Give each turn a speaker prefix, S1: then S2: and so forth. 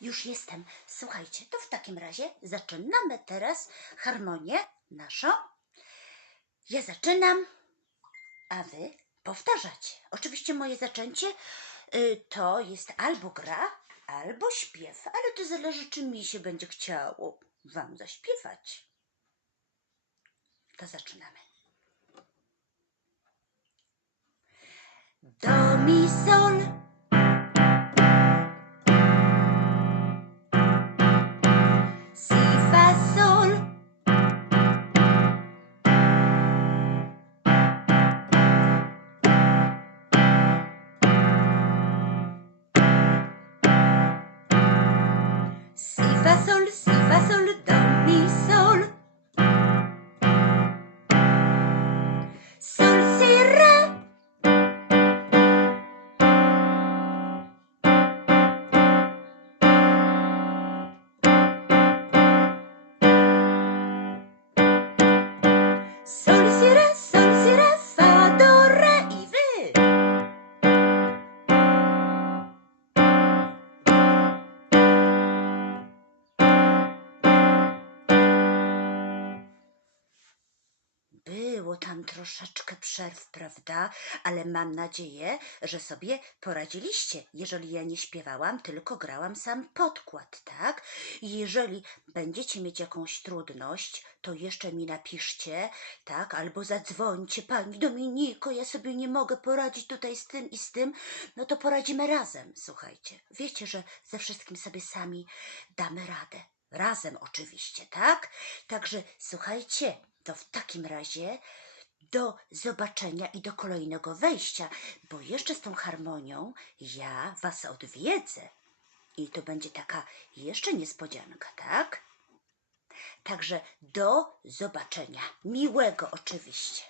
S1: już jestem. Słuchajcie, to w takim razie zaczynamy teraz harmonię naszą. Ja zaczynam, a wy powtarzacie. Oczywiście moje zaczęcie y, to jest albo gra, albo śpiew, ale to zależy, czy mi się będzie chciało wam zaśpiewać. To zaczynamy. Do mi sol. Si fa sol, si fa sol, mi sol. Sol si re, sol Było tam troszeczkę przerw, prawda? Ale mam nadzieję, że sobie poradziliście. Jeżeli ja nie śpiewałam, tylko grałam sam podkład, tak? Jeżeli będziecie mieć jakąś trudność, to jeszcze mi napiszcie, tak? Albo zadzwońcie, pani Dominiko, ja sobie nie mogę poradzić tutaj z tym i z tym. No to poradzimy razem, słuchajcie. Wiecie, że ze wszystkim sobie sami damy radę. Razem oczywiście, tak? Także słuchajcie, to w takim razie do zobaczenia i do kolejnego wejścia, bo jeszcze z tą harmonią ja was odwiedzę. I to będzie taka jeszcze niespodzianka, tak? Także do zobaczenia. Miłego oczywiście.